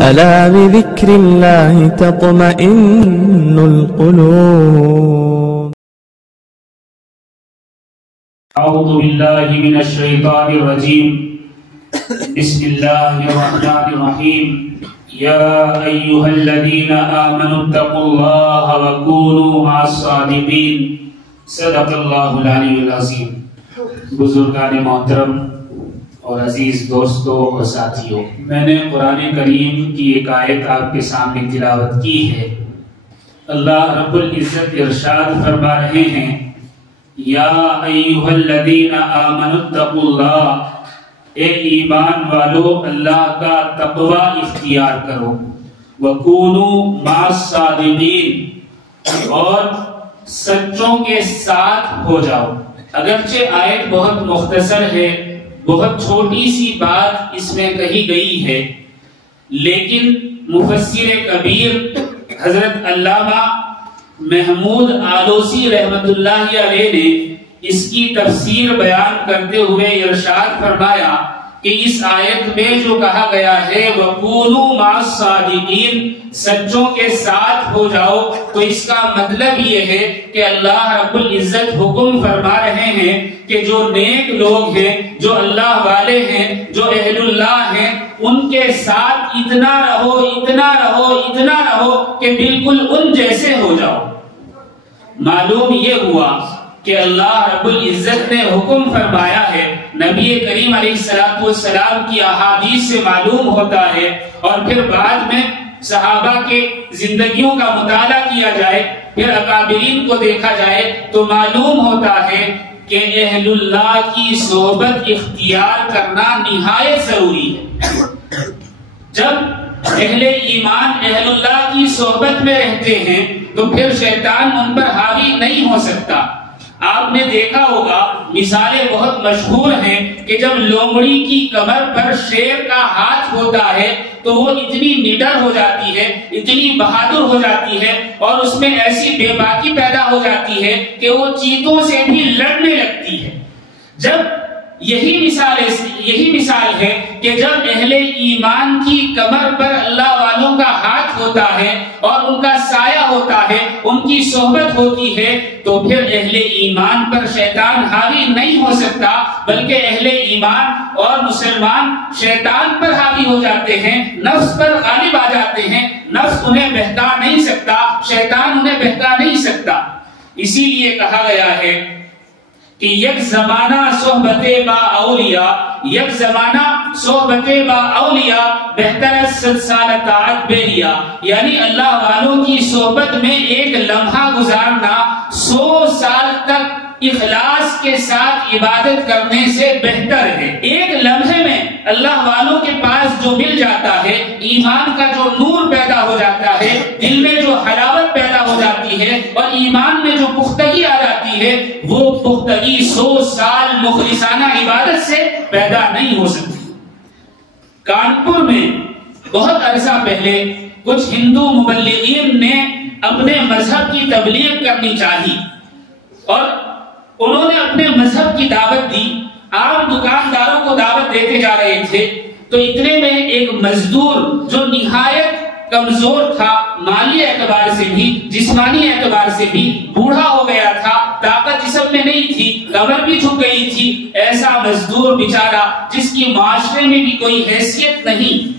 ألا بذكر الله تطمئن القلوب. أعوذ بالله من الشيطان الرجيم. بسم الله الرحمن الرحيم. يا أيها الذين آمنوا اتقوا الله وكونوا مع الصادقين. صدق الله العلي العظيم. بزرگان محترم اور عزیز دوستوں اور ساتھیوں، میں نے قرآن کریم کی ایک آیت آپ کے سامنے تلاوت کی ہے۔ اللہ رب العزت ارشاد فرما رہے ہیں، یا ایھا الذین آمنوا اتقوا اللہ، اے ایمان والو اللہ کا تقوی اختیار کرو، وکونوا مع الصادقین، اور سچوں کے ساتھ ہو جاؤ۔ اگرچہ آیت بہت مختصر ہے، بہت چھوٹی سی بات اس میں کہی گئی ہے، لیکن مفسر کبیر حضرت علامہ محمود آلوسی رحمت اللہ علیہ نے اس کی تفسیر بیان کرتے ہوئے ارشاد فرمایا کہ اس آیت میں جو کہا گیا ہے وَكُونُوا مَعَ الصَّادِقِينَ، سچوں کے ساتھ ہو جاؤ، تو اس کا مطلب یہ ہے کہ اللہ رب العزت حکم فرما رہے ہیں کہ جو نیک لوگ ہیں، جو اللہ والے ہیں، جو اہل اللہ ہیں، ان کے ساتھ اتنا رہو اتنا رہو اتنا رہو کہ بالکل ان جیسے ہو جاؤ۔ معلوم یہ ہوا کہ اللہ رب العزت نے حکم فرمایا ہے، نبی کریم علیہ السلام کی احادیث سے معلوم ہوتا ہے، اور پھر بعد میں صحابہ کے زندگیوں کا مطالعہ کیا جائے، پھر اکابرین کو دیکھا جائے تو معلوم ہوتا ہے کہ اہل اللہ کی صحبت اختیار کرنا نہایت ضروری ہے۔ جب اہل ایمان اہل اللہ کی صحبت میں رہتے ہیں تو پھر شیطان ان پر حاوی نہیں ہو سکتا۔ آپ نے دیکھا ہوگا، مثالیں بہت مشہور ہیں کہ جب لومڑی کی کمر پر شیر کا ہاتھ ہوتا ہے تو وہ اتنی نڈر ہو جاتی ہے، اتنی بہادر ہو جاتی ہے، اور اس میں ایسی بے باکی پیدا ہو جاتی ہے کہ وہ چیتوں سے بھی لڑنے لگتی ہے۔ جب یہی مثال ہے کہ جب اہل ایمان کی کمر پر اللہ والوں کا ہاتھ ہوتا ہے اور ان کا سایہ ہوتا ہے، ان کی صحبت ہوتی ہے، تو پھر اہل ایمان پر شیطان حاوی نہیں ہو سکتا، بلکہ اہل ایمان اور مسلمان شیطان پر حاوی ہو جاتے ہیں، نفس پر غالب آ جاتے ہیں، نفس انہیں بہکا نہیں سکتا، شیطان انہیں بہکا نہیں سکتا۔ اسی لیے کہا گیا ہے کہ یک زمانہ صحبت با اولیاء، یک زمانہ صحبت با اولیاء بہتر 100 سال طاعت بے لیا، یعنی اللہ والوں کی صحبت میں ایک لمحہ گزارنا 100 سال تک اخلاص کے ساتھ عبادت کرنے سے بہتر ہے۔ ایک لمحے میں اللہ والوں کے پاس جو مل جاتا ہے، ایمان کا جو نور پیدا ہو جاتا ہے، دل میں جو حلاوت پیدا ہو جاتی ہے اور ایمان میں جو پختگی آ جاتی ہے، وہ پختگی 100 سال مخلصانہ عبادت سے پیدا نہیں ہو سکتی۔ کانپور میں بہت عرصہ پہلے کچھ ہندو مبلغین نے اپنے مذہب کی تبلیغ کرنی چاہی، اور انہوں نے اپنے مذہب کی دعوت دی، عام دکانداروں کو دعوت دیتے جا رہے تھے، تو اتنے میں ایک مزدور جو نہایت کمزور تھا، مالی اعتبار سے بھی جسمانی اعتبار سے بھی بوڑھا ہو گیا تھا، طاقت جسم میں نہیں تھی، کمر بھی جھک گئی تھی، ایسا مزدور بیچارہ جس کی معاشرے میں بھی کوئی حیثیت نہیں،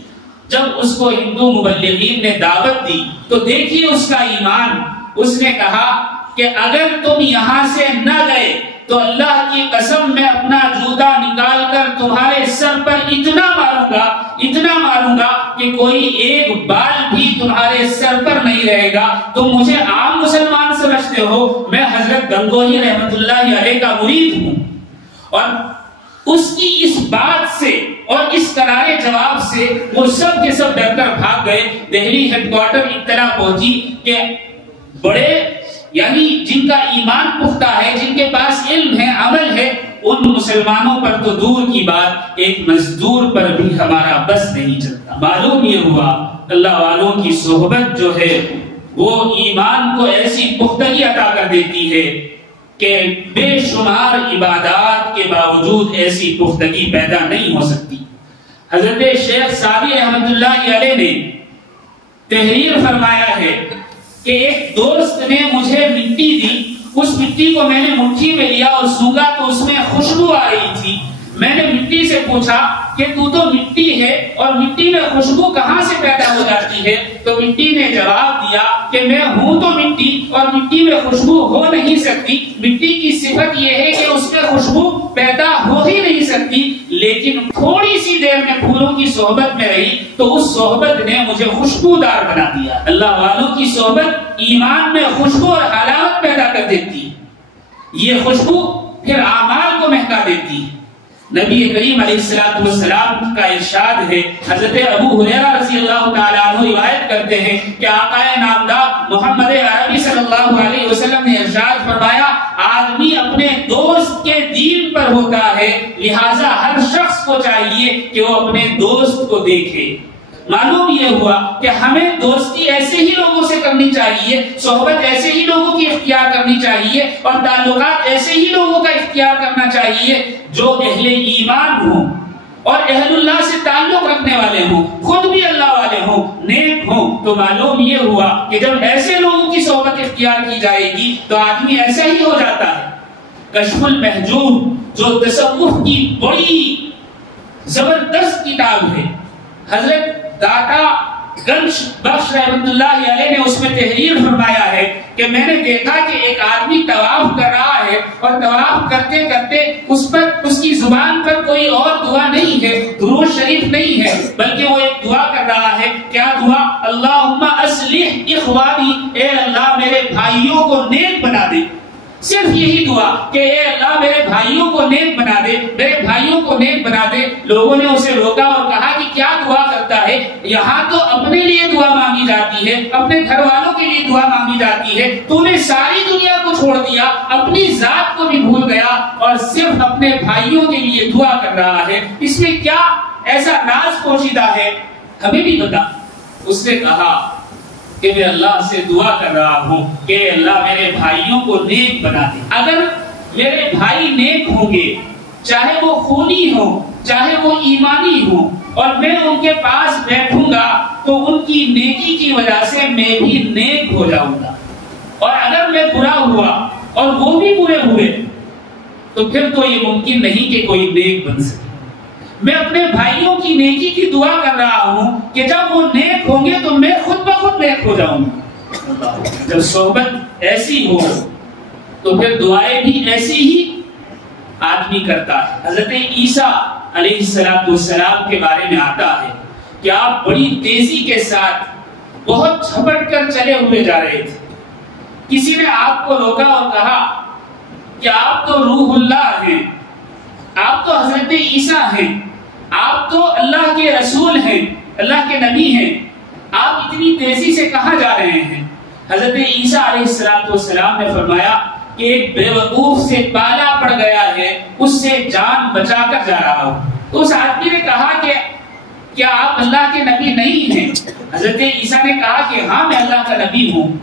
جب اس کو ہندو مبلغین نے دعوت دی تو دیکھیے اس کا ایمان۔ اس نے کہا کہ اگر تم یہاں سے نہ گئے تو اللہ کی قسم میں اپنا جوتا نکال کر تمہارے سر پر اتنا ماروں گا کہ کوئی ایک بال بھی تمہارے سر پر نہیں رہے گا۔ تم مجھے عام مسلمان سمجھتے ہو، میں حضرت گنگوہی رحمت اللہ علیہ کا مرید ہوں۔ اور اس کی اس بات سے اور اس کرارے جواب سے وہ سب کے سب ڈر کر بھاگ گئے۔ دہلی ہیڈ کوارٹر اطلاع پہنچی کہ بڑے یعنی جن کا ایمان پختہ ہے، جن کے پاس علم ہے، عمل ہے، ان مسلمانوں پر تو دور کی بات، ایک مزدور پر بھی ہمارا بس نہیں چلتا۔ معلوم یہ ہوا اللہ والوں کی صحبت جو ہے وہ ایمان کو ایسی پختگی عطا کر دیتی ہے کہ بے شمار عبادات کے باوجود ایسی پختگی پیدا نہیں ہو سکتی۔ حضرت شیخ سعدی رحمۃ اللہ علیہ نے تحریر فرمایا ہے کہ ایک دوست نے مجھے مٹی دی، اس مٹی کو میں نے مٹھی میں لیا اور سونگا تو اس میں خوشبو آ رہی تھی۔ میں نے مٹی سے پوچھا کہ تو مٹی ہے اور مٹی میں خوشبو کہاں سے پیدا ہو جاتی ہے؟ تو مٹی نے جواب دیا کہ میں ہوں تو مٹی اور مٹی میں خوشبو ہو نہیں سکتی۔ مٹی کی صفت یہ ہے کہ اس میں خوشبو پیدا ہو ہی نہیں سکتی، لیکن تھوڑی سی دیر میں پھولوں کی صحبت میں رہی تو اس صحبت نے مجھے خوشبودار بنا دیا۔ اللہ والوں کی صحبت ایمان میں خوشبو اور حلاوت پیدا کر دیتی، یہ خوشبو پھر اعمال کو مہکا دیتی۔ نبی کریم علیہ السلام کا ارشاد ہے، حضرت ابو ہریرہ رضی اللہ تعالیٰ عنہ روایت کرتے ہیں کہ آقا نامدار محمد عربی صلی اللہ علیہ وسلم نے ارشاد فرمایا، آدمی اپنے دوست کے دین پر ہوتا ہے، لہٰذا ہر شخص کو چاہیے کہ وہ اپنے دوست کو دیکھے۔ معلوم یہ ہوا کہ ہمیں دوستی ایسے ہی لوگوں سے کرنی چاہیے، صحبت ایسے ہی لوگوں کی اختیار کرنی چاہیے اور تعلقات ایسے ہی لوگوں کا اختیار کرنا چاہیے جو اہل ایمان ہوں اور اہل اللہ سے تعلق رکھنے والے ہوں، خود بھی اللہ والے ہوں، نیک ہوں۔ تو معلوم یہ ہوا کہ جب ایسے لوگوں کی صحبت اختیار کی جائے گی تو آدمی ایسا ہی ہو جاتا ہے۔ کشف المحجوب جو تصوف کی بڑی زبردست کتاب ہے، حضرت داتا گنج بخش رحمت اللہ علیہ نے اس میں تحریر فرمایا ہے کہ میں نے دیکھا کہ ایک آدمی طواف کر رہا ہے اور طواف کرتے کرتے اس کی زبان پر کوئی اور دعا نہیں ہے، درود شریف نہیں ہے، بلکہ وہ ایک دعا کر رہا ہے۔ کیا دعا؟ اللہم اصلح اخوانی، اے اللہ میرے بھائیوں کو نیک بنا دے۔ صرف یہی دعا کہ اے اللہ میرے بھائیوں کو نیک بنا دے، میرے بھائیوں کو نیک بنا دے۔ لوگوں نے اسے روکا اور کہا کہ کیا دعا کرتا ہے؟ یہاں تو اپنے لیے دعا مانگی جاتی ہے، اپنے گھر والوں کے لیے دعا مانگی جاتی ہے، تو نے ساری دنیا کو چھوڑ دیا، اپنی ذات کو بھی بھول گیا اور صرف اپنے بھائیوں کے لیے دعا کر رہا ہے، اس میں کیا ایسا راز پوشیدہ ہے؟ ہمیں بھی بتا۔ اس نے کہا کہ میں اللہ سے دعا کر رہا ہوں کہ اللہ میرے بھائیوں کو نیک بنا دے۔ اگر میرے بھائی نیک ہوں گے، چاہے وہ خونی ہوں چاہے وہ ایمانی ہوں، اور میں ان کے پاس بیٹھوں گا تو ان کی نیکی کی وجہ سے میں بھی نیک ہو جاؤں گا، اور اگر میں برا ہوا اور وہ بھی برے ہوئے تو پھر تو یہ ممکن نہیں کہ کوئی نیک بن سکے۔ میں اپنے بھائیوں کی نیکی کی دعا کر رہا ہوں کہ جب وہ نیک ہوں گے تو میں خود بخود نیک ہو جاؤں گا۔ جب صحبت ایسی ہو تو پھر دعائیں بھی ایسی ہی آدمی کرتا ہے۔ حضرت عیسیٰ علیہ السلام کے بارے میں آتا ہے کہ آپ بڑی تیزی کے ساتھ بہت جھپٹ کر چلے ہوئے جا رہے تھے۔ کسی نے آپ کو روکا اور کہا کہ آپ تو روح اللہ ہیں، آپ تو حضرت عیسیٰ ہیں، آپ تو اللہ کے رسول ہیں، اللہ کے نبی ہیں، آپ اتنی تیزی سے کہاں جا رہے ہیں؟ حضرت عیسیٰ علیہ السلام نے فرمایا کہ ایک بے وقوف سے پالا پڑ گیا ہے، اس سے جان بچا کر جا رہا ہوں۔ تو اس آدمی نے کہا کہ کیا آپ اللہ کے نبی نہیں ہیں؟ حضرت عیسیٰ نے کہا کہ ہاں میں اللہ کا نبی ہوں۔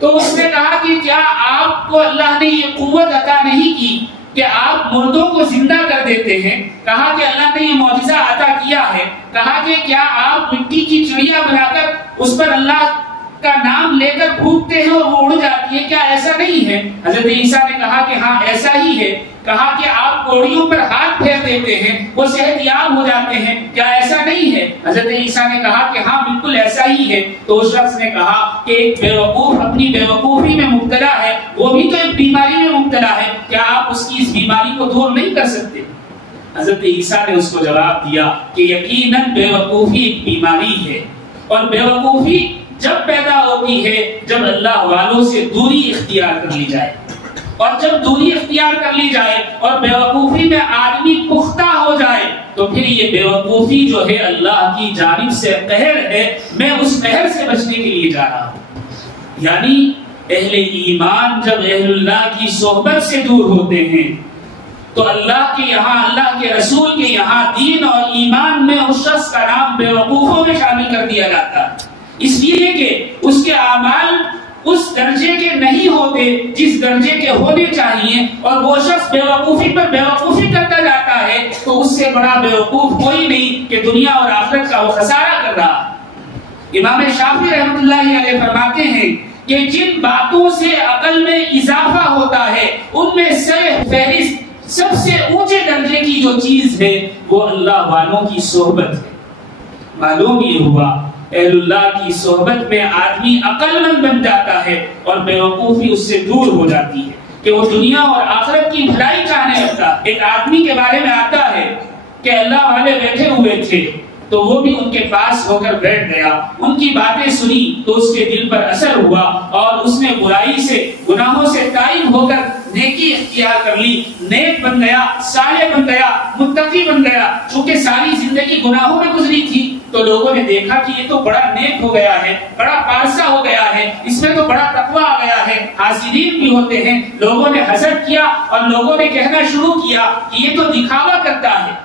تو اس نے کہا کہ کیا آپ کو اللہ نے یہ قوت عطا نہیں کی کہ آپ مردوں کو زندہ کر دیتے ہیں؟ کہا کہ اللہ نے یہ معجزہ عطا کیا ہے۔ کہا کہ کیا آپ مٹی کی چڑیا بنا کر اس پر اللہ کا نام لے کر پھونکتے ہیں اور وہ اڑ جاتی ہے، کیا ایسا نہیں ہے؟ حضرت عیسیٰ نے کہا کہ ہاں ایسا ہی ہے۔ کہا کہ آپ کوڑیوں پر ہاتھ پھیر دیتے ہیں، وہ صحت یاب ہو جاتے ہیں، کیا ایسا نہیں ہے؟ حضرت عیسیٰ نے کہا کہ ہاں بالکل ایسا ہی ہے۔ تو اس شخص نے کہا کہ ایک بے وقوف اپنی بے وقوفی میں مبتلا ہے، وہ بھی تو ایک بیماری میں مبتلا ہے، کیا آپ اس کی اس بیماری کو دور نہیں کر سکتے؟ حضرت عیسیٰ نے اس کو جواب دیا کہ یقیناً بے وقوفی ایک بیماری ہے، اور بے وقوفی جب پیدا ہوتی ہے جب اللہ والوں سے دوری اختیار کر لی جائے، اور جب دوری اختیار کر لی جائے اور بے وقوفی میں آدمی پختہ ہو جائے تو پھر یہ بے وقوفی جو ہے اللہ کی جانب سے قہر ہے، میں اس قہر سے بچنے کے لیے جا رہا ہوں۔ یعنی اہل ایمان جب اہل اللہ کی صحبت سے دور ہوتے ہیں تو اللہ کے یہاں، اللہ کے رسول کے یہاں دین اور ایمان میں اس شخص کا نام بے وقوفوں میں شامل کر دیا جاتا ہے، اس لیے کہ اس کے اعمال اس درجے کے نہیں ہوتے جس درجے کے ہونے چاہیے، اور وہ شخص بیوقوفی پر بیوقوفی کرتا جاتا ہے تو اس سے بڑا بیوقوف کوئی نہیں کہ دنیا اور آخرت کا وہ خسارہ کر رہا۔ امام شافعی رحمۃ اللہ علیہ فرماتے ہیں کہ جن باتوں سے عقل میں اضافہ ہوتا ہے ان میں سر فہرست سب سے اونچے درجے کی جو چیز ہے وہ اللہ والوں کی صحبت ہے۔ معلوم یہ ہوا اہل اللہ کی صحبت میں آدمی عقل مند بن جاتا ہے اور بیوقوفی اس سے دور ہو جاتی ہے کہ وہ دنیا اور آخرت کی بھلائی چاہنے لگتا۔ ایک آدمی کے بارے میں آتا ہے کہ اللہ والے بیٹھے ہوئے تھے تو وہ بھی ان کے پاس ہو کر بیٹھ گیا، ان کی باتیں سنی تو اس کے دل پر اثر ہوا اور اس نے برائی سے گناہوں سے تائب ہو کر نیکی اختیار کر لی، نیک بن گیا، صالح بن گیا، متقی بن گیا۔ چونکہ ساری زندگی گناہوں میں گزری تھی تو لوگوں نے دیکھا کہ یہ تو بڑا نیک ہو گیا ہے، بڑا پارسا ہو گیا ہے، اس میں تو بڑا تقویٰ آ گیا ہے، حاسدین بھی ہوتے ہیں۔ لوگوں نے حسد کیا اور لوگوں نے کہنا شروع کیا کہ یہ تو دکھاوا کرتا ہے۔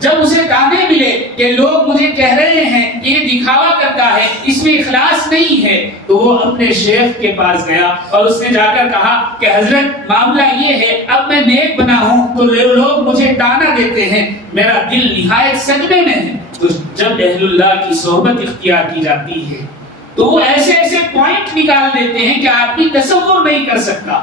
جب اسے تانے ملے کہ لوگ مجھے کہہ رہے ہیں کہ یہ دکھاوا کرتا ہے، اس میں اخلاص نہیں ہے، تو وہ اپنے شیخ کے پاس گیا اور اس نے جا کر کہا کہ حضرت معاملہ یہ ہے، اب میں نیک بنا ہوں تو لوگ مجھے تانا دیتے ہیں، میرا دل نہایت صدمے میں ہے۔ تو جب اہل اللہ کی صحبت اختیار کی جاتی ہے تو وہ ایسے ایسے پوائنٹ نکال دیتے ہیں کہ آدمی تصور نہیں کر سکتا۔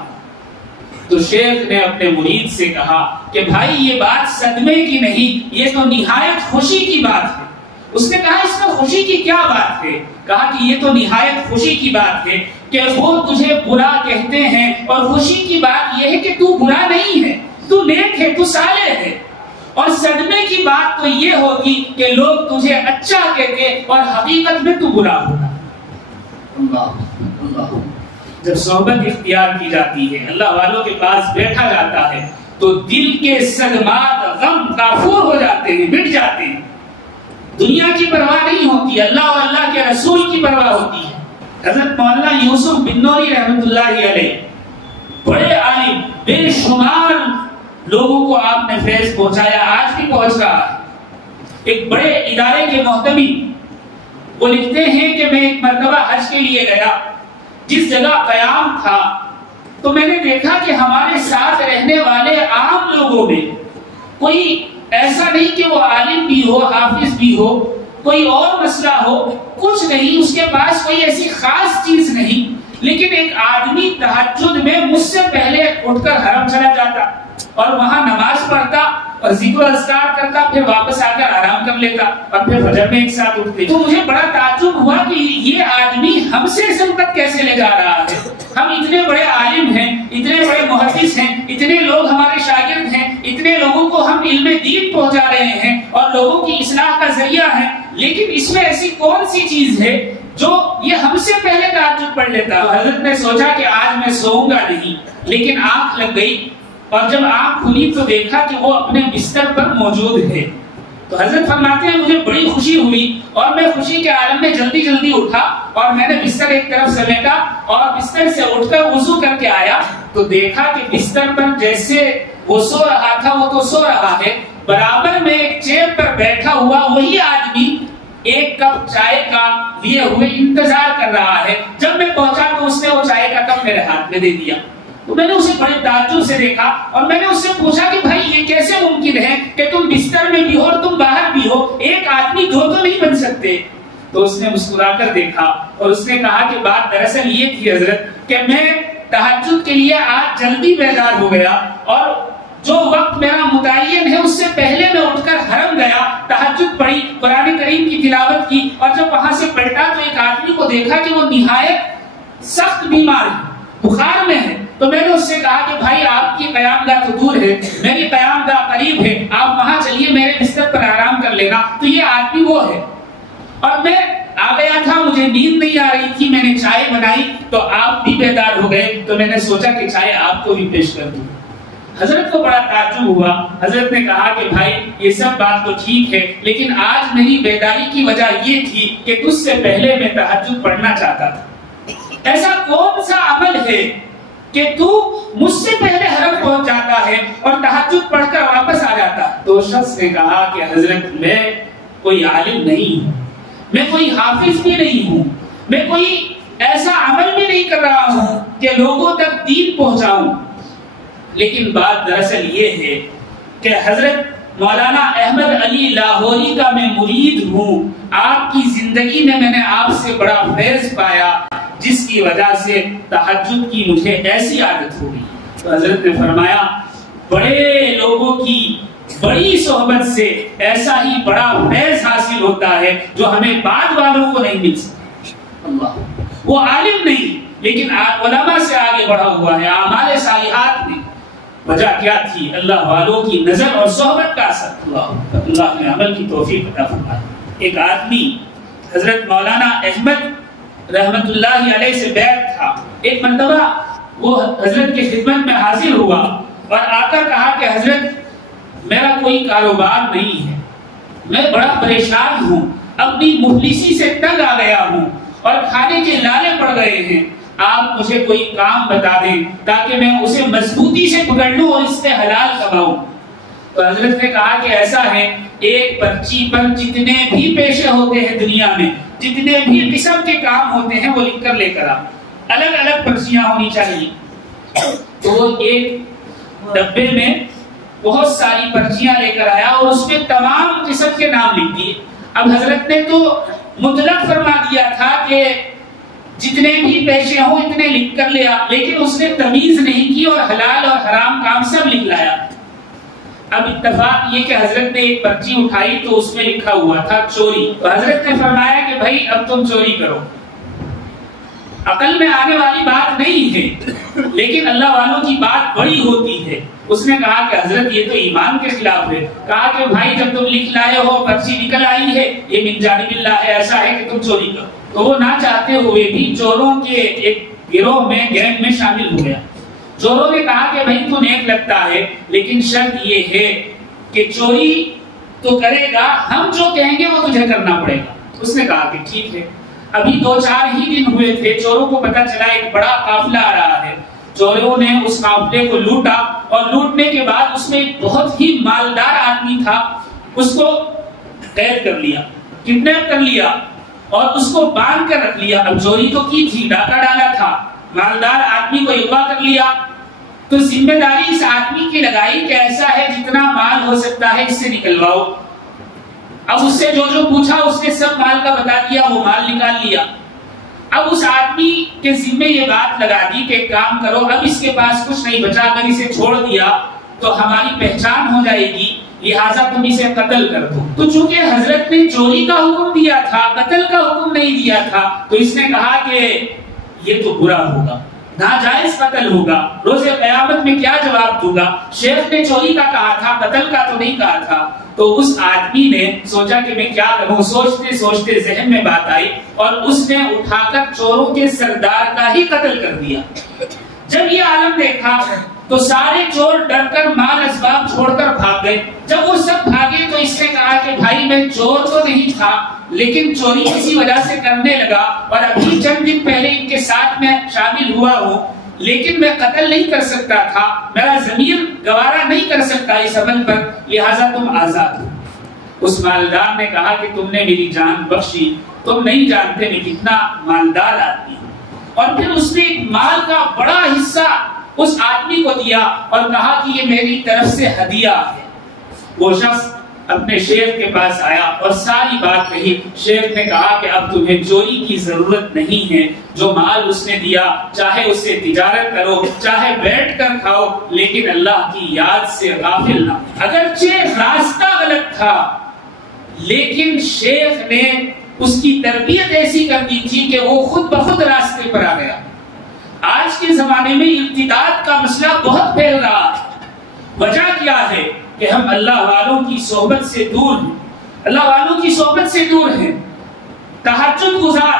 تو شیخ نے اپنے مرید سے کہا کہ بھائی یہ بات صدمے کی نہیں، یہ تو نہایت خوشی کی بات ہے۔ اس نے کہا اس میں خوشی کی کیا بات ہے؟ کہا کہ یہ تو نہایت خوشی کی بات ہے کہ وہ تجھے برا کہتے ہیں، اور خوشی کی بات یہ ہے کہ تو برا نہیں ہے، تو نیک ہے، تو صالح ہے۔ اور صدمے کی بات تو یہ ہوگی کہ لوگ تجھے اچھا کہتے اور حقیقت میں تو برا ہوگا۔ اللہ اللہ، جب صحبت اختیار کی جاتی ہے، اللہ والوں کے پاس بیٹھا جاتا ہے تو دل کے صدمات غم کافور ہو جاتے ہیں، مٹ جاتے ہیں۔ دنیا کی پرواہ نہیں ہوتی، اللہ اور اللہ کے رسول کی پرواہ ہوتی ہے۔ حضرت مولانا یوسف بن نوری رحمۃ اللہ علیہ بڑے عالم، بے شمار لوگوں کو آپ نے فیض پہنچایا، آج بھی پہنچ رہا ہے۔ ایک بڑے ادارے کے محتمی وہ لکھتے ہیں کہ میں ایک مرتبہ حج کے لیے گیا، جس جگہ قیام تھا تو میں نے دیکھا کہ ہمارے ساتھ رہنے والے عام لوگوں میں کوئی ایسا نہیں کہ وہ عالم بھی ہو، حافظ بھی ہو، کوئی اور مسئلہ ہو، کچھ نہیں، اس کے پاس کوئی ایسی خاص چیز نہیں، لیکن ایک آدمی تہجد میں مجھ سے پہلے اٹھ کر حرم چلا جاتا اور وہاں نماز پڑھتا اور ذکر و اذکار کرتا، پھر واپس آ کر آرام کر لیتا اور پھر فجر میں ایک ساتھ اٹھتے۔ تو مجھے بڑا تعجب ہوا کہ یہ آدمی ہم سے سبقت کیسے لے جا رہا ہے؟ ہم اتنے بڑے عالم ہیں، اتنے بڑے محدث ہیں، اتنے لوگ ہمارے شاگرد ہیں، اتنے لوگوں کو ہم علم دین پہنچا رہے ہیں اور لوگوں کی اصلاح کا ذریعہ ہیں، لیکن اس میں ایسی کون سی چیز ہے جو یہ ہم سے پہلے تہجد پڑھ لیتا؟ حضرت نے سوچا کہ آج میں سوؤں گا نہیں، لیکن آنکھ لگ گئی اور جب آنکھ کھلی تو دیکھا کہ وہ اپنے بستر پر موجود ہے۔ تو حضرت فرماتے ہیں مجھے بڑی خوشی ہوئی اور میں خوشی کے عالم میں جلدی جلدی اٹھا اور میں نے بستر ایک طرف سمیٹا اور بستر سے اٹھ کر وضو کر کے آیا تو دیکھا کہ بستر پر جیسے وہ سو رہا تھا وہ تو سو رہا ہے، برابر میں ایک چیئر پر بیٹھا ہوا وہی آدمی ایک کپ چائے کا لیے ہوئے انتظار کر رہا ہے۔ جب میں پہنچا تو اس نے وہ چائے کا کپ میرے ہاتھ میں دے دیا۔ تو میں نے اسے بڑے تعجب سے دیکھا اور میں نے اس سے پوچھا کہ بھائی یہ کیسے ممکن ہے کہ تم بستر میں بھی ہو اور تم باہر بھی ہو، ایک آدمی دو تو نہیں بن سکتے؟ تو اس نے مسکرا کر دیکھا اور اس نے کہا کہ بات دراصل یہ تھی حضرت کہ میں تہجد کے لیے آج جلدی بیدار ہو گیا اور جو وقت میرا متعین ہے اس سے پہلے میں اٹھ کر حرم گیا، تہجد پڑھی، قرآن کریم کی تلاوت کی اور جب وہاں سے پلٹا تو ایک آدمی کو دیکھا کہ وہ نہایت سخت بیمار ہے، بخار میں ہے۔ تو میں نے اس سے کہا کہ بھائی آپ کی قیام گاہ تو دور ہے، میری قیام گاہ قریب ہے، آپ وہاں چلیے، میرے بستر پر آرام کر لینا۔ تو یہ آدمی وہ ہے اور میں آ گیا تھا، مجھے نیند نہیں آ رہی تھی، میں نے چائے بنائی تو آپ بھی بیدار ہو گئے تو میں نے سوچا کہ چائے آپ کو بھی پیش کر دوں۔ حضرت کو بڑا تعجب ہوا۔ حضرت نے کہا کہ بھائی یہ سب بات تو ٹھیک ہے لیکن آج میری بیداری کی وجہ یہ تھی کہ تجھ سے پہلے میں تہجد پڑھنا چاہتا تھا۔ ایسا کون سا عمل ہے کہ تو مجھ سے پہلے حرم پہنچ جاتا ہے اور تہجد پڑھ کر واپس آ جاتا؟ تو شخص نے کہا کہ حضرت میں کوئی عالم نہیں ہوں، میں کوئی حافظ بھی نہیں ہوں، میں کوئی ایسا عمل بھی نہیں کر رہا ہوں کہ لوگوں تک دین پہنچاؤں. لیکن بات دراصل یہ ہے کہ حضرت مولانا احمد علی لاہوری کا میں مرید ہوں. آپ کی زندگی میں نے آپ سے بڑا فیض پایا جس کی وجہ سے تہجد کی مجھے ایسی عادت ہو گئی. تو حضرت نے فرمایا بڑے لوگوں کی بڑی صحبت سے ایسا ہی بڑا فیض حاصل ہوتا ہے جو ہمیں بعد والوں کو نہیں مل سکتا. اللہ وہ عالم نہیں لیکن علماء سے آگے بڑھا ہوا ہے اعمال صالحات میں. وجہ کیا تھی؟ اللہ والوں کی نظر اور صحبت کا اثر. اللہ نے عمل کی توفیق عطا فرمائے. ایک آدمی حضرت مولانا احمد رحمت اللہ علیہ سے بیعت تھا. ایک مرتبہ وہ حضرت کی خدمت میں حاضر ہوا اور آ کر کہا کہ حضرت میرا کوئی کاروبار نہیں ہے, میں بڑا پریشان ہوں, اپنی مفلسی سے تنگ آ گیا ہوں اور کھانے کے لالے پڑ گئے ہیں, آپ مجھے کوئی کام بتا دیں تاکہ میں اسے مضبوطی سے پکڑ لوں اور اس سے حلال کماؤں. تو حضرت نے کہا کہ ایسا ہے, ایک پرچی پر جتنے بھی پیشے ہوتے ہیں دنیا میں, جتنے بھی قسم کے کام ہوتے ہیں وہ لکھ کر لے کر آ. الگ الگ پرچیاں ہونی چاہیے. تو وہ ایک ڈبے میں بہت ساری پرچیاں لے کر آیا اور اس میں تمام قسم کے نام لکھ دیے. اب حضرت نے تو مطلق فرما دیا تھا کہ جتنے بھی پیشے ہوں اتنے لکھ کر لیا, لیکن اس نے تمیز نہیں کی اور حلال اور حرام کام سب لکھ لایا. اب اتفاق یہ کہ حضرت نے ایک پرچی اٹھائی تو اس میں لکھا ہوا تھا چوری. تو حضرت نے فرمایا کہ بھائی اب تم چوری کرو. عقل میں آنے والی بات نہیں ہے لیکن اللہ والوں کی بات بڑی ہوتی ہے. اس نے کہا کہ حضرت یہ تو ایمان کے خلاف ہے. کہا کہ بھائی جب تم لکھ لائے ہو, پرچی نکل آئی ہے, یہ من جانب اللہ ہے, ایسا ہے کہ تم چوری کرو. تو وہ نہ چاہتے ہوئے بھی چوروں کے ایک گروہ میں گینگ میں شامل ہو گیا. چوروں نے کہا کہ بھائی تو نیک لگتا ہے لیکن شرط یہ ہے کہ چوری تو کرے گا, ہم جو کہیں گے وہ تجھے کرنا پڑے گا. اس نے کہا کہ ٹھیک ہے. ابھی 2-4 ہی دن ہوئے تھے, چوروں کو پتا چلا ایک بڑا قافلہ آ رہا ہے. چوروں نے اس قافلے کو لوٹا اور لوٹنے کے بعد اس میں ایک بہت ہی مالدار آدمی تھا, اس کو قید کر لیا, کڈنیپ کر لیا اور اس کو باندھ کر رکھ لیا. اب چوری تو کی تھی, ڈاکہ ڈالا تھا, مالدار آدمی کو اغوا کر لیا. تو ذمہ داری اس آدمی کی لگائی کہ ایسا ہے جتنا مال ہو سکتا ہے اس سے نکلواؤ. اب اس سے جو پوچھا اس نے سب مال کا بتا دیا, وہ مال نکال لیا. اب اس آدمی کے ذمہ یہ بات لگا دی کہ کام کرو, اب اس کے پاس کچھ نہیں بچا, اگر اسے چھوڑ دیا تو ہماری پہچان ہو جائے گی, لہٰذا تم اسے قتل کر دو. تو چونکہ حضرت نے چوری کا حکم دیا تھا, قتل کا حکم نہیں دیا تھا, تو اس نے کہا کہ یہ تو برا ہوگا, ناجائز قتل ہوگا, روز قیامت میں کیا جواب دوں گا. شیخ نے چوری کا کہا تھا, قتل کا تو نہیں کہا تھا. تو اس آدمی نے سوچا کہ میں کیا کروں. سوچتے سوچتے ذہن میں بات آئی اور اس نے اٹھا کر چوروں کے سردار کا ہی قتل کر دیا. جب یہ عالم دیکھا تو سارے چور ڈر کر مال اسباب چھوڑ کر بھاگ گئے. جب وہ سب بھاگے تو اس نے کہا کہ بھائی میں چور تو نہیں تھا لیکن چوری کسی وجہ سے کرنے لگا اور ابھی چند دن پہلے ان کے ساتھ میں شامل ہوا ہوں, لیکن میں قتل نہیں کر سکتا تھا, میرا ضمیر گوارا نہیں کر سکتا اس عمل پر, لہٰذا تم آزاد ہو. اس مالدار نے کہا کہ تم نے میری جان بخشی, تم نہیں جانتے میں کتنا مالدار آدمی ہوں. اور پھر اس نے ایک مال کا بڑا حصہ اس آدمی کو دیا اور کہا کہ یہ میری طرف سے ہدیہ ہے. وہ شخص اپنے شیخ کے پاس آیا اور ساری بات کہی. شیخ نے کہا کہ اب تمہیں چوری کی ضرورت نہیں ہے, جو مال اس نے دیا چاہے اس سے تجارت کرو, چاہے بیٹھ کر کھاؤ, لیکن اللہ کی یاد سے غافل نہ. اگرچہ راستہ غلط تھا لیکن شیخ نے اس کی تربیت ایسی کر دی تھی کہ وہ خود بخود راستے پر آ گیا. آج کے زمانے میں ارتداد کا مسئلہ بہت پھیل رہا ہے. وجہ کیا ہے کہ ہم اللہ والوں کی صحبت سے دور ہیں, اللہ والوں کی صحبت سے دور ہیں. تہجد گزار,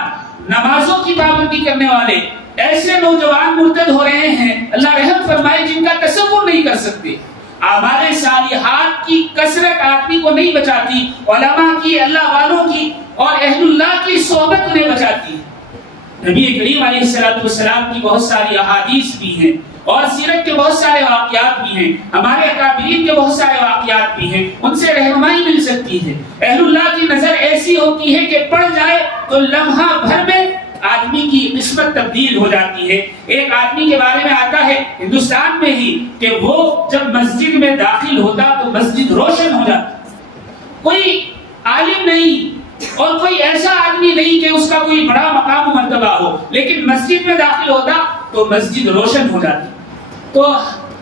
نمازوں کی پابندی کرنے والے ایسے نوجوان مرتد ہو رہے ہیں, اللہ رحم فرمائے, جن کا تصور نہیں کر سکتے. اعمال صالحات کی کثرت آدمی کو نہیں بچاتی, علماء کی, اللہ والوں کی اور اہل اللہ کی صحبت انہیں بچاتی ہے. نبی کریم علیہ السلام کی بہت ساری احادیث بھی ہیں اور سیرت کے بہت سارے واقعات بھی ہیں, ہمارے اکابرین کے بہت سارے واقعات بھی ہیں, ان سے رہنمائی مل سکتی ہے. اہل اللہ کی نظر ایسی ہوتی ہے کہ پڑ جائے تو لمحہ بھر میں آدمی کی قسمت تبدیل ہو جاتی ہے۔ ایک آدمی کے بارے میں آتا ہے ہندوستان میں ہی کہ وہ جب مسجد میں داخل ہوتا تو مسجد روشن ہو جاتی، کوئی عالم نہیں اور کوئی ایسا آدمی نہیں کہ اس کا کوئی بڑا مقام و مرتبہ ہو، لیکن مسجد میں داخل ہوتا تو مسجد روشن ہو جاتی۔ تو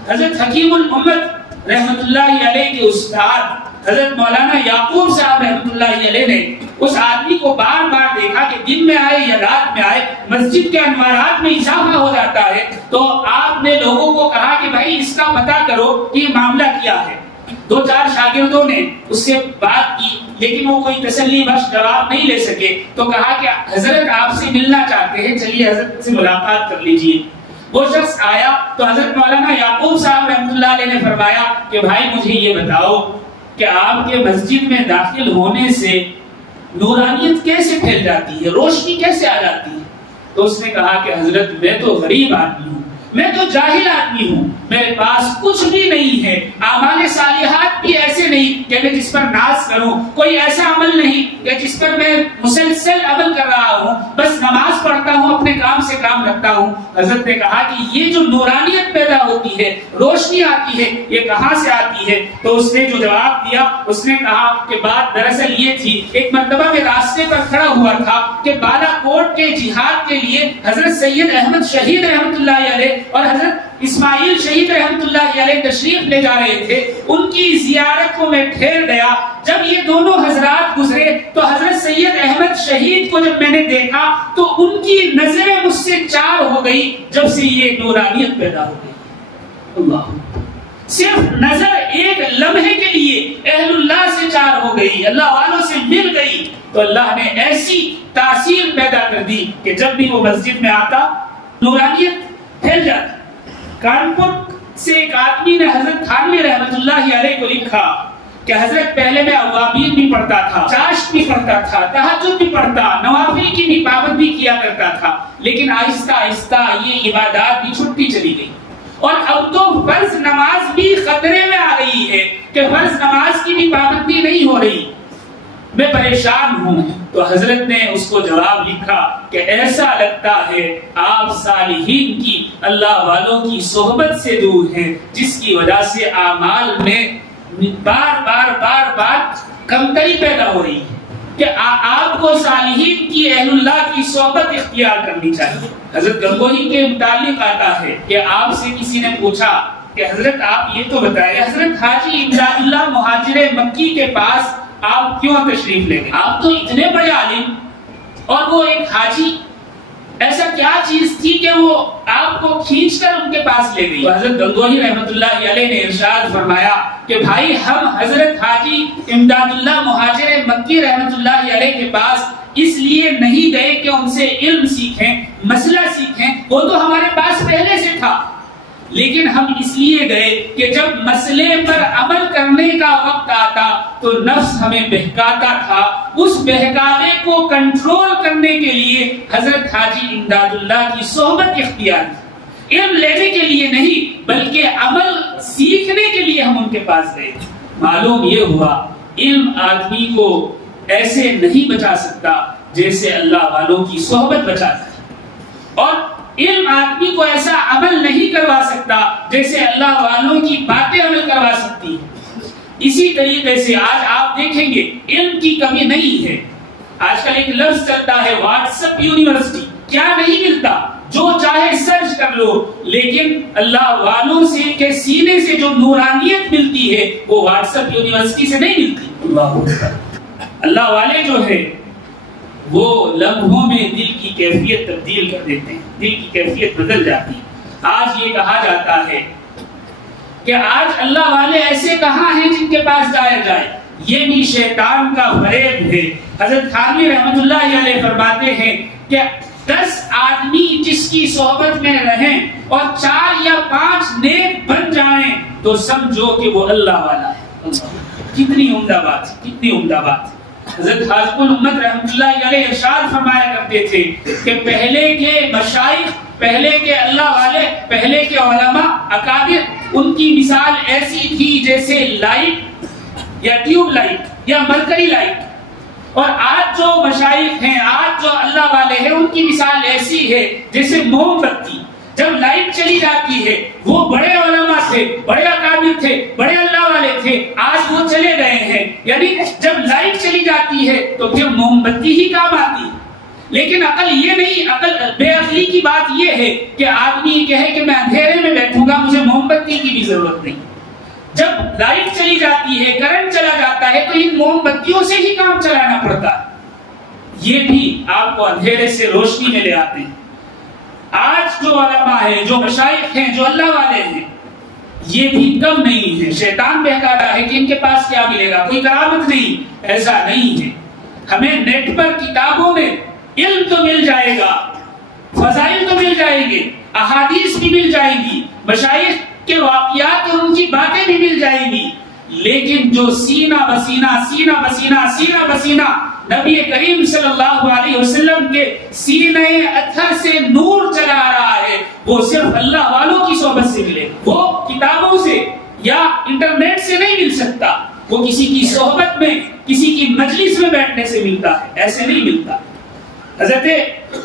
حضرت حکیم الامت رحمت اللہ علیہ کے استاد حضرت مولانا یعقوب صاحب رحمت اللہ علیہ نے اس آدمی کو بار بار دیکھا کہ دن میں آئے یا رات میں آئے مسجد کے انوارات میں اضافہ ہو جاتا ہے، تو آپ نے لوگوں کو کہا کہ بھائی اس کا پتہ کرو کہ یہ معاملہ کیا ہے۔ دو چار شاگردوں نے اس سے بات کی لیکن وہ کوئی تسلی بخش جواب نہیں لے سکے، تو کہا کہ حضرت آپ سے ملنا چاہتے ہیں، چلیے حضرت سے ملاقات کر لیجئے۔ وہ شخص آیا تو حضرت مولانا یعقوب صاحب رحمۃ اللہ علیہ نے فرمایا کہ بھائی مجھے یہ بتاؤ کہ آپ کے مسجد میں داخل ہونے سے نورانیت کیسے پھیل جاتی ہے، روشنی کیسے آ جاتی ہے؟ تو اس نے کہا کہ حضرت میں تو غریب آدمی ہوں، میں تو جاہل آدمی ہوں، میرے پاس کچھ بھی نہیں ہے، اعمال صالحات بھی ایسے نہیں کہ میں جس پر ناز کروں، کوئی ایسا عمل نہیں کہ جس پر میں مسلسل عمل کر رہا ہوں، بس نماز پڑھتا ہوں، اپنے کام سے کام رکھتا ہوں۔ حضرت نے کہا کہ یہ جو نورانیت پیدا ہوتی ہے، روشنی آتی ہے، یہ کہاں سے آتی ہے؟ تو اس نے جو جواب دیا، اس نے کہا کہ بات دراصل یہ تھی، ایک مرتبہ میں راستے پر کھڑا ہوا تھا کہ بالا کوٹ کے جہاد کے لیے حضرت سید احمد شہید رحمت اللہ علیہ اور حضرت اسماعیل شہید رحمت اللہ علیہ تشریف لے جا رہے تھے، ان کی زیارت کو میں ٹھہر گیا۔ جب یہ دونوں حضرات گزرے تو حضرت سید احمد شہید کو جب میں نے دیکھا تو ان کی نظریں مجھ سے چار ہو گئی، جب سے یہ نورانیت پیدا ہو گئی۔ اللہ، صرف نظر ایک لمحے کے لیے اہل اللہ سے چار ہو گئی، اللہ والوں سے مل گئی، تو اللہ نے ایسی تاثیر پیدا کر دی کہ جب بھی وہ مسجد میں آتا نورانیت پھیل جاتی۔ کانپور سے ایک آدمی نے حضرت تھانوی رحمت اللہ علیہ کو لکھا کہ حضرت پہلے میں اوابین بھی پڑھتا تھا، چاشت بھی پڑھتا تھا، تہجد بھی پڑھتا، نوافل کی بھی پابندی کیا کرتا تھا، لیکن آہستہ آہستہ یہ عبادات بھی چھٹتی چلی گئی، اور اب تو فرض نماز بھی خطرے میں آ گئی ہے کہ فرض نماز کی بھی پابندی نہیں ہو رہی، میں پریشان ہوں۔ تو حضرت نے اس کو جواب لکھا کہ ایسا لگتا ہے آپ صالحین کی، اللہ والوں کی صحبت سے دور ہیں، جس کی وجہ سے اعمال میں بار بار بار بار کمتری پیدا ہو رہی ہے، کہ آپ کو صالحین کی، اہل اللہ کی صحبت اختیار کرنی چاہیے۔ حضرت گنگوہی کے متعلق آتا ہے کہ آپ سے کسی نے پوچھا کہ حضرت آپ یہ تو بتائیں، حضرت حاجی امداد اللہ مہاجر مکی کے پاس آپ کیوں تشریف لے گئے؟ آپ تو اتنے بڑے عالم اور وہ ایک حاجی، ایسا کیا چیز تھی کہ وہ آپ کو کھینچ کر ان کے پاس لے گئی؟ حضرت گنگوہی رحمت اللہ علیہ نے ارشاد فرمایا کہ بھائی ہم حضرت حاجی امداد اللہ مہاجر مکی رحمت اللہ علیہ کے پاس اس لیے نہیں گئے کہ ان سے علم سیکھیں، مسئلہ سیکھیں، وہ تو ہمارے پاس پہلے سے تھا، لیکن ہم اس لیے گئے کہ جب مسئلے پر عمل کرنے کا وقت آتا تو نفس ہمیں بہکاتا تھا، اس بہکاوے کو کنٹرول کرنے کے لیے حضرت حاجی امداد اللہ کی صحبت اختیار کی، علم لینے کے لیے نہیں بلکہ عمل سیکھنے کے لیے ہم ان کے پاس گئے۔ معلوم یہ ہوا علم آدمی کو ایسے نہیں بچا سکتا جیسے اللہ والوں کی صحبت بچاتا ہے، اور علم آدمی کو ایسا عمل نہیں کروا سکتا جیسے اللہ والوں کی باتیں عمل کروا سکتی ہیں۔ اسی طریقے سے آج آپ دیکھیں گے علم کی کمی نہیں ہے، آج کل ایک لفظ چلتا ہے واٹس ایپ یونیورسٹی، کیا نہیں ملتا، جو چاہے سرچ کر لو، لیکن اللہ والوں سے کے سینے سے جو نورانیت ملتی ہے وہ واٹس ایپ یونیورسٹی سے نہیں ملتی۔ اللہ والے جو ہے وہ لمحوں میں دل کی کیفیت تبدیل کر دیتے ہیں، دل کی کیفیت بدل جاتی ہے۔ آج یہ کہا جاتا ہے کہ آج اللہ والے ایسے کہاں ہیں جن کے پاس جایا جائے، یہ بھی شیطان کا فریب ہے۔ حضرت تھانوی رحمت اللہ علیہ فرماتے ہیں کہ 10 آدمی جس کی صحبت میں رہیں اور 4 یا 5 نیک بن جائیں تو سمجھو کہ وہ اللہ والا ہے۔ کتنی عمدہ بات، کتنی عمدہ بات۔ حضرت حاجب الامت رحمت اللہ علیہ ارشاد فرمایا کرتے تھے کہ پہلے کے مشائخ، پہلے کے اللہ والے، پہلے کے علماء اکابر، ان کی مثال ایسی تھی جیسے لائٹ یا ٹیوب لائٹ یا مرکری لائٹ، اور آج جو مشائخ ہیں، آج جو اللہ والے والے ہیں ان کی مثال ایسی ہے جیسے موم بتی، جب لائٹ چلی جاتی ہے، وہ بڑے علماء تھے، بڑے اکابر تھے، بڑے اللہ والے تھے، آج وہ چلے گئے ہیں، یعنی جب لائٹ چلی جاتی ہے تو پھر موم بتی ہی کام آتی ہے۔ لیکن عقل یہ نہیں، عقل بے عقلی کی بات یہ ہے کہ آدمی کہے کہ میں اندھیرے میں بیٹھوں گا، مجھے موم بتی کی بھی ضرورت نہیں۔ جب لائٹ چلی جاتی ہے، کرنٹ چلا جاتا ہے، تو ان موم بتیوں سے ہی کام چلانا پڑتا ہے، یہ بھی آپ کو اندھیرے سے روشنی میں لے آتے ہیں۔ آج جو علماء ہیں، جو مشائخ ہیں، جو اللہ والے ہیں، یہ بھی کم نہیں ہے۔ شیطان بہکا رہا ہے کہ ان کے پاس کیا ملے گا، کوئی کرامت نہیں، ایسا نہیں ہے۔ ہمیں نیٹ پر کتابوں میں علم تو مل جائے گا، فضائل تو مل جائیں گے، احادیث بھی مل جائیں گی، مشائخ کے واقعات اور ان کی باتیں بھی مل جائیں گی، لیکن جو سینہ بسینہ نبی کریم صلی اللہ علیہ وسلم کے سینہ اطہر سے نور چلا آ رہا ہے، وہ صرف اللہ والوں کی صحبت سے ملے، وہ کتابوں سے یا انٹرنیٹ سے نہیں مل سکتا، وہ کسی کی صحبت میں، کسی کی مجلس میں بیٹھنے سے ملتا ہے، ایسے نہیں ملتا۔ حضرت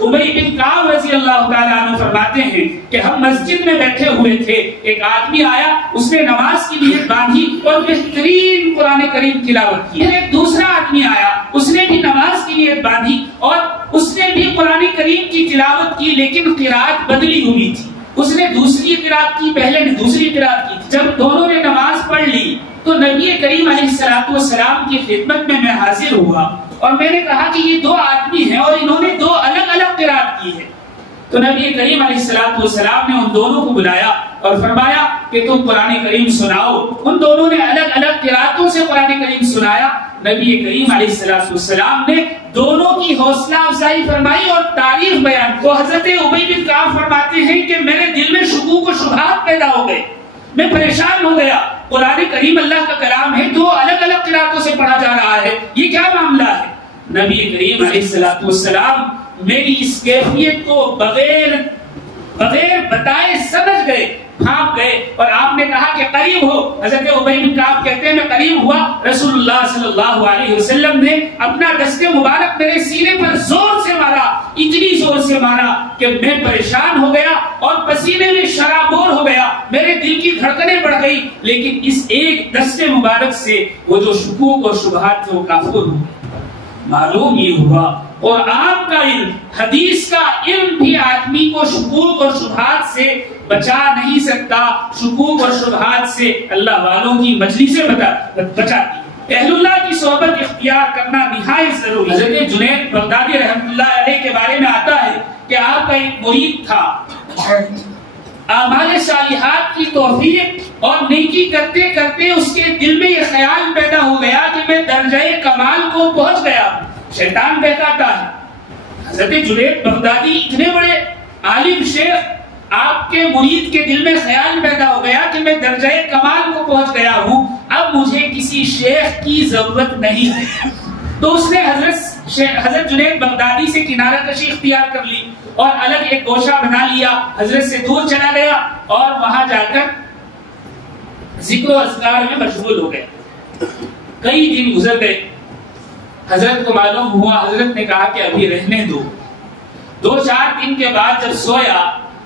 ابی بن کعب رضی اللہ تعالیٰ عنہ فرماتے ہیں کہ ہم مسجد میں بیٹھے ہوئے تھے، ایک آدمی آیا، اس نے نماز کی نیت باندھی اور بہترین قرآن کریم تلاوت کی۔ ایک دوسرا آدمی آیا، اس نے بھی نماز کی نیت باندھی اور اس نے بھی قرآن کریم کی تلاوت کی، لیکن قرات بدلی ہوئی تھی، اس نے دوسری قرات کی، پہلے نے دوسری قرات کی تھی۔ جب دونوں نے نماز پڑھ لی تو نبی کریم علیہ السلام کی خدمت میں حاضر ہوا اور میں نے کہا کہ یہ دو آدمی ہیں اور انہوں نے دو الگ الگ قرات کی ہے۔ تو نبی کریم علیہ السلام نے ان دونوں کو بلایا اور فرمایا کہ تم قرآن کریم سناؤ۔ ان دونوں نے الگ الگ قراتوں سے قرآن کریم سنایا۔ نبی کریم علیہ السلام نے دونوں کی حوصلہ افزائی فرمائی اور تعریف بیان۔ تو حضرت ابی بن کعب فرماتے ہیں کہ میرے دل میں شکوک و شبہات پیدا ہو گئے، میں پریشان ہو گیا، قرآن کریم اللہ کا کلام ہے، دو الگ الگ قراتوں سے پڑھا جا رہا ہے، یہ کیا معاملہ ہے؟ نبی کریم علیہ السلام میری اس کیفیت کو بغیر بتائے سمجھ گئے، بھاگ گئے اور آپ نے کہا کہ قریب ہو۔ حضرت ابی بن کعب کہتے ہیں میں قریب ہوا، رسول اللہ صلی اللہ علیہ وسلم نے اپنا دست مبارک میرے سینے پر زور سے مارا، اتنی زور سے مارا کہ میں پریشان ہو گیا اور پسینے میں شرابور ہو گیا، میرے دل کی دھڑکنیں بڑھ گئی، لیکن اس ایک دست مبارک سے وہ جو شکوک اور شبہات تھے وہ کافر ہو گئے۔ معلوم یہ ہوا قرآن کا علم، حدیث کا علم بھی آدمی کو شکوک اور شبہات سے بچا نہیں سکتا، شکوک اور شبہات سے اللہ والوں کی مجلس سے بچاتی۔ اہل اللہ کی صحبت اختیار کرنا نہایت ضروری۔ حضرت جنید بغدادی رحمۃ اللہ علیہ کے بارے میں آتا ہے کہ آپ کا ایک مرید تھا، اعمال صالحات کی توفیق اور نیکی کرتے کرتے اس کے دل میں یہ خیال پیدا ہو گیا کہ میں درجہ کمال کو پہنچ گیا، شیطان بہکاتا ہے۔ حضرت جنید بغدادی اتنے بڑے عالم شیخ، آپ کے مرید کے دل میں خیال پیدا ہو گیا کہ میں درجہ کمال کو پہنچ گیا ہوں، اب مجھے کسی شیخ کی ضرورت نہیں ہے۔ تو اس نے حضرت جنید بغدادی سے کنارہ کشی اختیار کر لی اور الگ ایک گوشہ بنا لیا، حضرت سے دور چلا گیا اور وہاں جا کر ذکر و اذکار میں مشغول ہو گیا۔ کئی دن گزر گئے، حضرت کو معلوم ہوا، حضرت نے کہا کہ ابھی رہنے دو۔ 2-4 دن کے بعد جب سویا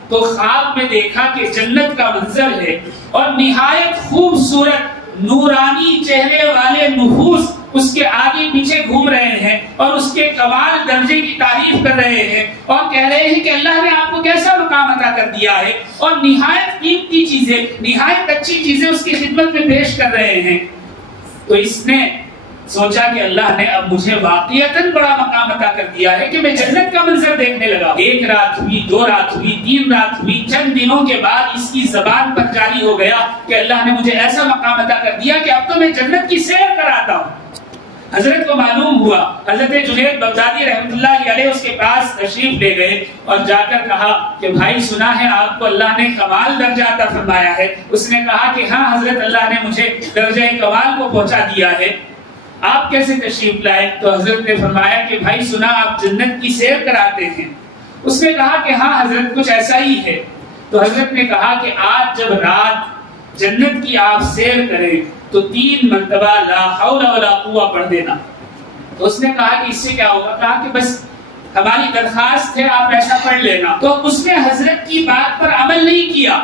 تو خواب میں دیکھا کہ جنت کا منظر ہے اور نہایت خوبصورت نورانی چہرے والے نفوس اس کے آگے پیچھے گھوم رہے ہیں اور اس کے کمال درجے کی تعریف کر رہے ہیں اور کہہ رہے ہیں کہ اللہ نے آپ کو کیسا مقام عطا کر دیا ہے، اور نہایت قیمتی چیزیں، نہایت اچھی چیزیں اس کی خدمت میں پیش کر رہے ہیں۔ تو اس نے سوچا کہ اللہ نے اب مجھے واقعتاً بڑا مقام عطا کر دیا ہے کہ میں جنت کا منظر دیکھنے لگا۔ 1 رات ہوئی، 2 رات ہوئی، 3 رات ہوئی، چند دنوں کے بعد اس کی زبان پر جاری ہو گیا کہ اللہ نے مجھے ایسا مقام عطا کر دیا کہ اب تو میں جنت کی سیر کراتا ہوں۔ حضرت کو معلوم ہوا، حضرت جنید بغدادی رحمۃ اللہ علیہ اس کے پاس تشریف لے گئے اور جا کر کہا کہ بھائی سنا ہے آپ کو اللہ نے کمال درجہ عطا فرمایا ہے۔ اس نے کہا کہ ہاں حضرت، اللہ نے مجھے درجہ کمال کو پہنچا دیا ہے، آپ کیسے تشریف لائے؟ تو حضرت نے فرمایا کہ بھائی سنا آپ جنت کی سیر کراتے ہیں۔ اس نے کہا کہ ہاں حضرت کچھ ایسا ہی ہے۔ تو حضرت نے کہا کہ آج جب رات جنت کی آپ سیر کریں تو 3 مرتبہ لا حول ولا قوہ پڑھ دینا۔ تو اس نے کہا کہ اس سے کیا ہوگا؟ کہا کہ بس ہماری درخواست ہے آپ ایسا پڑھ لینا. تو اس نے حضرت کی بات پر عمل نہیں کیا،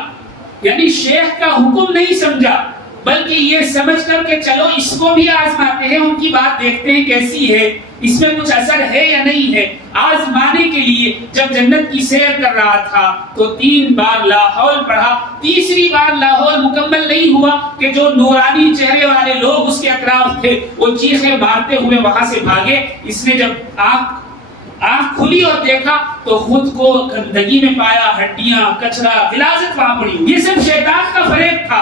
یعنی شیخ کا حکم نہیں سمجھا، بلکہ یہ سمجھ کر کہ چلو اس کو بھی آزماتے ہیں، ان کی بات دیکھتے ہیں کیسی ہے، اس میں کچھ اثر ہے یا نہیں ہے. آزمانے کے لیے جب جنت کی سیر کر رہا تھا تو 3 بار لا حول پڑھا. تیسری بار لا حول مکمل نہیں ہوا کہ جو نورانی چہرے والے لوگ اس کے اطراف تھے وہ چیخیں مارتے ہوئے وہاں سے بھاگے. اس نے جب آنکھ کھلی اور دیکھا تو خود کو گندگی میں پایا، ہڈیاں، کچرا، غلاظت وہاں پڑی. یہ سب شیطان کا فریب تھا.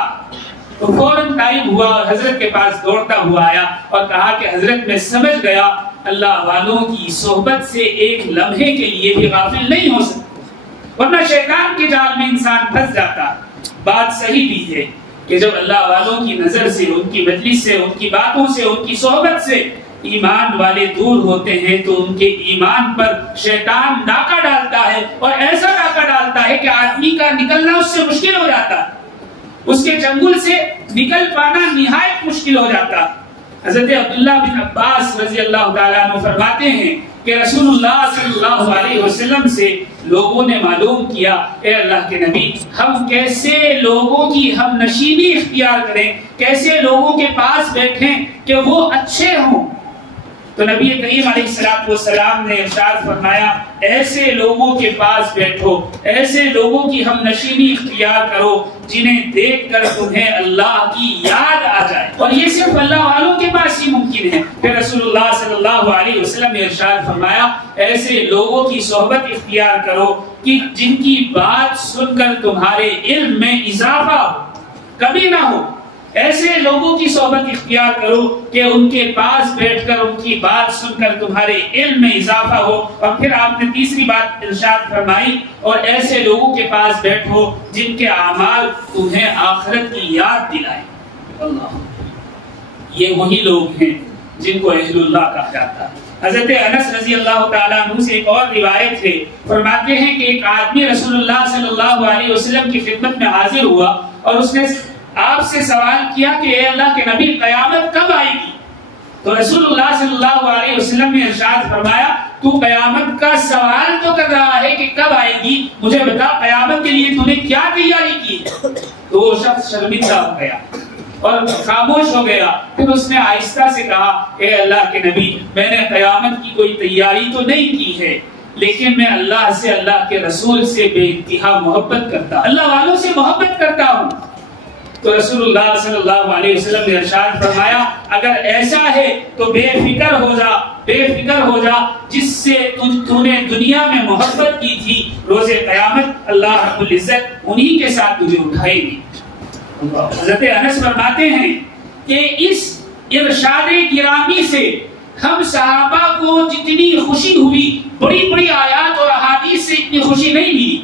تو فوراً تائب ہوا اور حضرت کے پاس دوڑتا ہوا آیا اور کہا کہ حضرت میں سمجھ گیا اللہ والوں کی صحبت سے ایک لمحے کے لیے بھی غافل نہیں ہو سکتا، ورنہ شیطان کے جال میں انسان پھنس جاتا. بات صحیح بھی ہے کہ جب اللہ والوں کی نظر سے، ان کی مجلس سے، ان کی باتوں سے، ان کی صحبت سے ایمان والے دور ہوتے ہیں تو ان کے ایمان پر شیطان ڈاکہ ڈالتا ہے، اور ایسا ڈاکہ ڈالتا ہے کہ آدمی کا نکلنا اس سے مشکل ہو جاتا ہے، اس کے چنگل سے نکل پانا نہایت مشکل ہو جاتا. حضرت عبداللہ بن عباس رضی اللہ تعالیٰ عنہ فرماتے ہیں کہ رسول اللہ صلی اللہ علیہ وسلم سے لوگوں نے معلوم کیا، اے اللہ کے نبی، ہم کیسے لوگوں کی ہم نشینی اختیار کریں، کیسے لوگوں کے پاس بیٹھیں کہ وہ اچھے ہوں. تو نبی کریم علیہ السلام نے ارشاد فرمایا، ایسے لوگوں کے پاس بیٹھو، ایسے لوگوں کی ہم نشینی اختیار کرو جنہیں دیکھ کر تمہیں اللہ کی یاد آ جائے. اور یہ صرف اللہ والوں کے پاس ہی ممکن ہے. پھر رسول اللہ صلی اللہ علیہ وسلم نے ارشاد فرمایا، ایسے لوگوں کی صحبت اختیار کرو کہ جن کی بات سن کر تمہارے علم میں اضافہ ہو، کمی نہ ہو. ایسے لوگوں کی صحبت اختیار کرو کہ ان کے پاس بیٹھ کر ان کی بات سن کر تمہارے علم میں اضافہ ہو. اور پھر آپ نے تیسری بات ارشاد فرمائی، اور ایسے لوگوں کے پاس بیٹھو جن کے اعمال تمہیں آخرت کی یاد دلائیں. اللہ، یہ وہی لوگ ہیں جن کو اہل اللہ کہا جاتا ہے. حضرت انس رضی اللہ تعالیٰ عنہ سے ایک اور روایت ہے، فرماتے ہیں کہ ایک آدمی رسول اللہ صلی اللہ علیہ وسلم کی خدمت میں حاضر ہوا اور اس نے آپ سے سوال کیا کہ اے اللہ کے نبی، قیامت کب آئے گی؟ تو رسول اللہ صلی اللہ علیہ وسلم نے ارشاد فرمایا، تو قیامت کا سوال تو کر رہا ہے کہ کب آئے گی، مجھے بتا قیامت کے لیے تو نے کیا تیاری کی؟ تو وہ شخص شرمندہ ہو گیا اور خاموش ہو گیا. پھر اس نے آہستہ سے کہا، اے اللہ کے نبی، میں نے قیامت کی کوئی تیاری تو نہیں کی ہے، لیکن میں اللہ سے، اللہ کے رسول سے بے انتہا محبت کرتا، اللہ والوں سے محبت کرتا ہوں. تو رسول اللہ صلی اللہ علیہ وسلم نے ارشاد فرمایا، اگر ایسا ہے تو بے فکر ہو جا، بے فکر ہو جا، جس سے تو نے دنیا میں محبت کی تھی، روز قیامت اللہ رب العزت انہی کے ساتھ تجھے اٹھائے گی. حضرت انس فرماتے ہیں کہ اس ارشاد گرامی سے ہم صحابہ کو جتنی خوشی ہوئی، بڑی بڑی آیات اور احادیث سے اتنی خوشی نہیں ملی.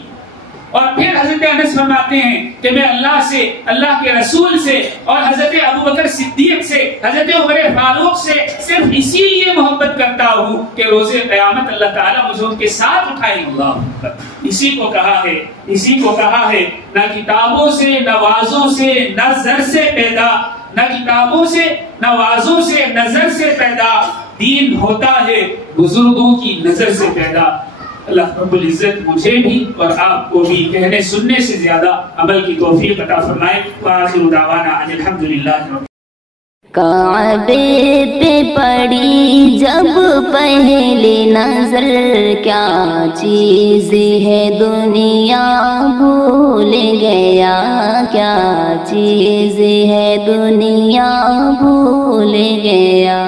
اور پھر حضرت انس فرماتے ہیں کہ میں اللہ سے، اللہ کے رسول سے اور حضرت ابوبکر صدیق سے، حضرت عمر فاروق سے صرف اسی لیے محبت کرتا ہوں کہ روز قیامت اللہ تعالیٰ مجھے ان کے ساتھ اٹھائے. اللہ، اسی کو کہا ہے نہ کتابوں سے، نہ وعظوں سے، نہ زر سے پیدا، نہ کتابوں سے، نہ وعظوں سے، نظر سے پیدا، دین ہوتا ہے بزرگوں کی نظر سے پیدا. اللہ رب العزت مجھے بھی اور آپ کو بھی کہنے سننے سے زیادہ عمل کی توفیق عطا فرمائے. وآخر دعوانا ان الحمدللہ. کعبے پہ پڑی جب پہلی نظر، کیا چیز ہے دنیا بھول گیا، کیا چیز ہے دنیا بھول گیا.